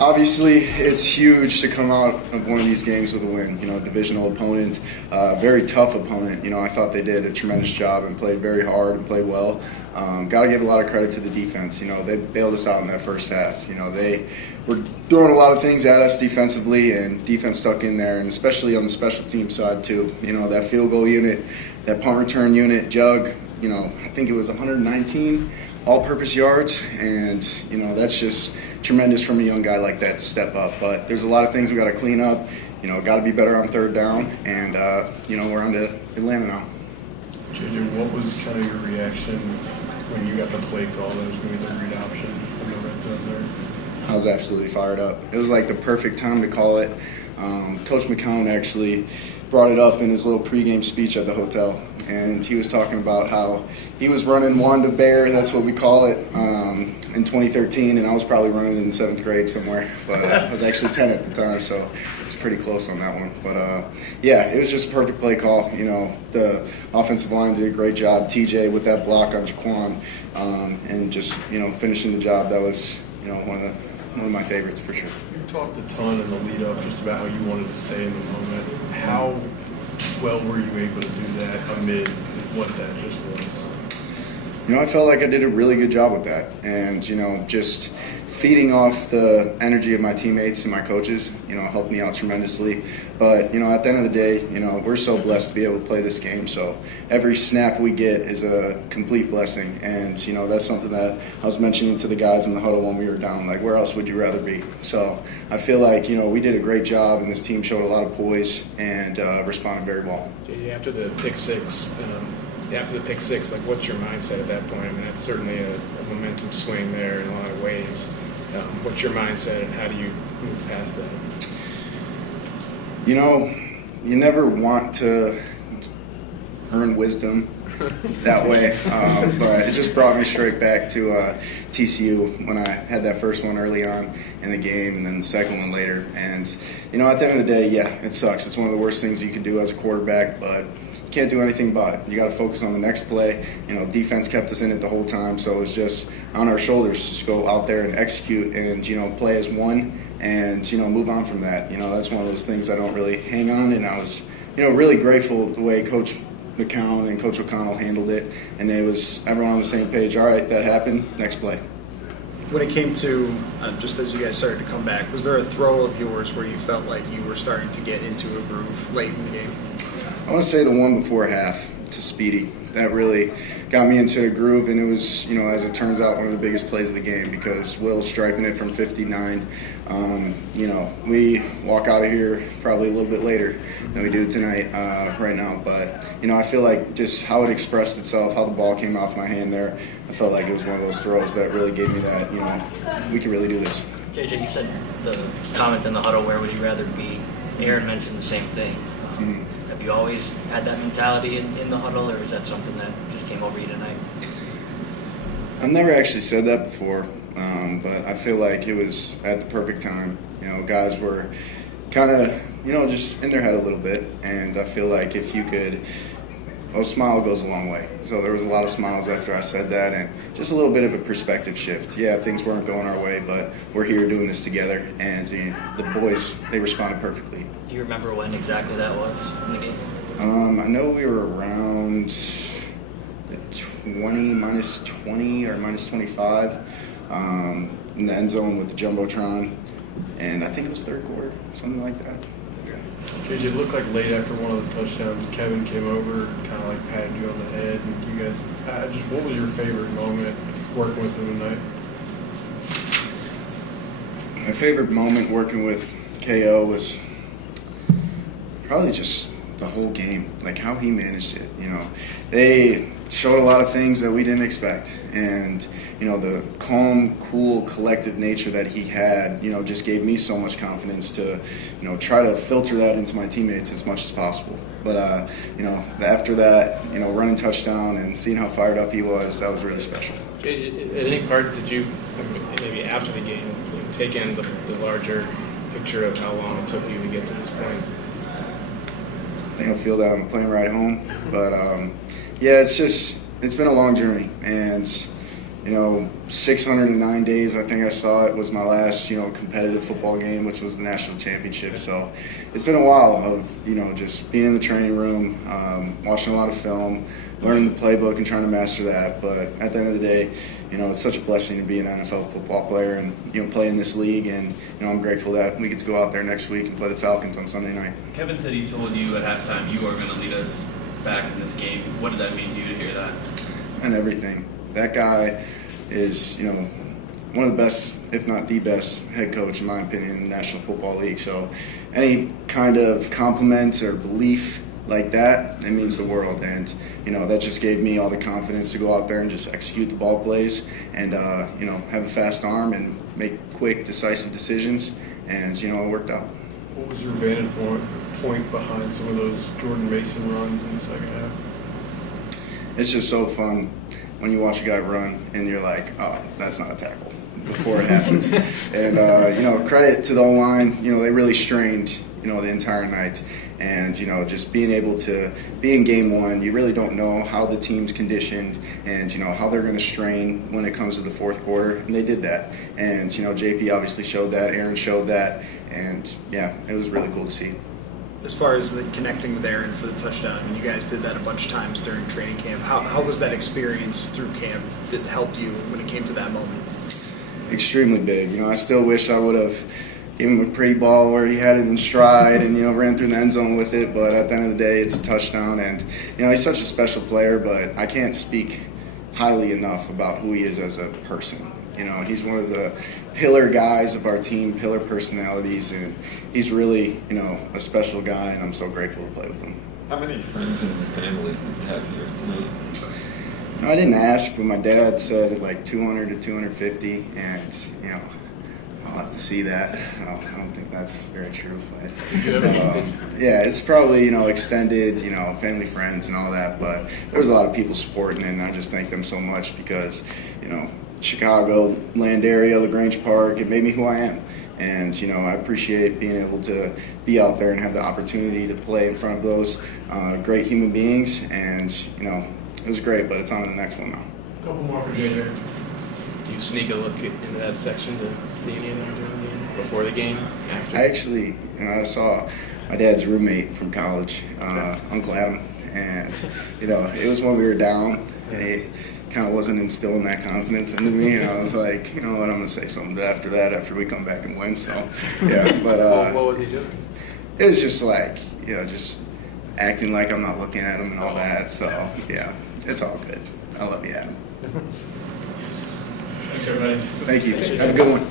Obviously, it's huge to come out of one of these games with a win. Divisional opponent, very tough opponent. I thought they did a tremendous job and played very hard and played well. Got to give a lot of credit to the defense. They bailed us out in that first half. They were throwing a lot of things at us defensively, and defense stuck in there, and especially on the special team side too. That field goal unit, that punt return unit, Jug. I think it was 119 all-purpose yards, and that's just tremendous from a young guy like that to step up. But there's a lot of things we got to clean up. Got to be better on third down, and we're on to Atlanta now. JJ, what was kind of your reaction when you got the play call that was going to be the read option in the red zone there? I was absolutely fired up. It was like the perfect time to call it. Coach McCown actually brought it up in his little pregame speech at the hotel, and he was talking about how he was running Wanda Bear, that's what we call it, in 2013, and I was probably running in 7th grade somewhere, but I was actually 10 at the time, so it was pretty close on that one. But yeah, it was just a perfect play call. The offensive line did a great job. TJ with that block on Jaquan, and just finishing the job. That was one of my favorites for sure. You talked a ton in the lead up just about how you wanted to stay in the moment. How well were you able to do that amid what that just was? I felt like I did a really good job with that, and just feeding off the energy of my teammates and my coaches helped me out tremendously. But at the end of the day, we're so blessed to be able to play this game, so every snap we get is a complete blessing. And that's something that I was mentioning to the guys in the huddle when we were down, like, where else would you rather be? So I feel like we did a great job, and this team showed a lot of poise and responded very well. After the pick six, like, what's your mindset at that point? I mean, that's certainly a momentum swing there in a lot of ways. What's your mindset, and how do you move past that? You never want to earn wisdom that way, but it just brought me straight back to TCU when I had that first one early on in the game, and then the second one later. And at the end of the day, yeah, it sucks. It's one of the worst things you can do as a quarterback, but you can't do anything about it. You got to focus on the next play. Defense kept us in it the whole time, so it was just on our shoulders to just go out there and execute and play as one and move on from that. That's one of those things I don't really hang on, and I was really grateful the way Coach McCown and Coach O'Connell handled it, and it was everyone on the same page. All right, that happened. Next play. When it came to just as you guys started to come back, was there a throw of yours where you felt like you were starting to get into a groove late in the game? I want to say the one before half to Speedy. That really got me into a groove, and it was, as it turns out, one of the biggest plays of the game because Will striping it from 59. We walk out of here probably a little bit later than we do tonight right now. But, I feel like just how it expressed itself, how the ball came off my hand there, I felt like it was one of those throws that really gave me that, we can really do this. JJ, you said the comment in the huddle, where would you rather be? Aaron mentioned the same thing. Have you always had that mentality in the huddle, or is that something that just came over you tonight? I've never actually said that before, but I feel like it was at the perfect time. Guys were kind of, just in their head a little bit, and I feel like if you could, a smile goes a long way. So there was a lot of smiles after I said that, and just a little bit of a perspective shift. Yeah, things weren't going our way, but we're here doing this together, and the boys, they responded perfectly. Do you remember when exactly that was in the game? I know we were around the minus 20 or minus 25 in the end zone with the Jumbotron, and I think it was third quarter, something like that. JJ, it looked like late after one of the touchdowns, Kevin came over, kind of like patted you on the head, and you guys, what was your favorite moment working with him tonight? My favorite moment working with KO was probably just the whole game, like how he managed it. They showed a lot of things that we didn't expect, and the calm, cool, collected nature that he had, just gave me so much confidence to, try to filter that into my teammates as much as possible. But after that, running touchdown and seeing how fired up he was, that was really special. JJ, at any part did you, maybe after the game, take in the larger picture of how long it took you to get to this point? I think I'll feel that on the plane ride home. But, yeah, it's been a long journey. And, 609 days, I think I saw it, was my last, competitive football game, which was the national championship. So it's been a while of, just being in the training room, watching a lot of film, learning the playbook and trying to master that. But at the end of the day, it's such a blessing to be an NFL football player and, play in this league. And, I'm grateful that we get to go out there next week and play the Falcons on Sunday night. Kevin said he told you at halftime you are going to lead us back in this game. What did that mean to you to hear that? And everything. That guy is, one of the best, if not the best, head coach, in my opinion, in the National Football League. So any kind of compliment or belief like that, it means the world. And, that just gave me all the confidence to go out there and just execute the ball plays and, have a fast arm and make quick, decisive decisions. And, it worked out. What was your vantage point behind some of those Jordan Mason runs in the second half? It's just so fun when you watch a guy run and you're like, oh, that's not a tackle before it happens. And, credit to the O-line, they really strained, the entire night. And, just being able to be in game one, you really don't know how the team's conditioned and, how they're going to strain when it comes to the fourth quarter. And they did that. And, JP obviously showed that. Aaron showed that. And, yeah, it was really cool to see. As far as the connecting with Aaron for the touchdown, you guys did that a bunch of times during training camp. How was that experience through camp that helped you when it came to that moment? Extremely big. I still wish I would have given him a pretty ball where he had it in stride and, ran through the end zone with it. But at the end of the day, it's a touchdown. And, he's such a special player, but I can't speak highly enough about who he is as a person. He's one of the pillar guys of our team, pillar personalities, and he's really, a special guy, and I'm so grateful to play with him. How many friends in your family did you have here tonight? I didn't ask, but my dad said like 200 to 250, and, I'll have to see that. I don't think that's very true, but yeah, it's probably, extended, family, friends and all that, but there was a lot of people supporting it, and I just thank them so much because, Chicago land area, LaGrange Park, it made me who I am. And, I appreciate being able to be out there and have the opportunity to play in front of those great human beings. And, it was great, but it's on to the next one now. Couple more for JJ. Do you sneak a look into that section to see any of them during the game, before the game, after? I actually, I saw my dad's roommate from college, Uncle Adam. And, it was when we were down, and he kind of wasn't instilling that confidence into me, and I was like, you know what, I'm going to say something after that, after we come back and win. So, yeah, but what was he doing? It was just like, just acting like I'm not looking at him and all that. So, yeah, it's all good. I love you, Adam. Thanks, everybody. Thank you. Have a good one.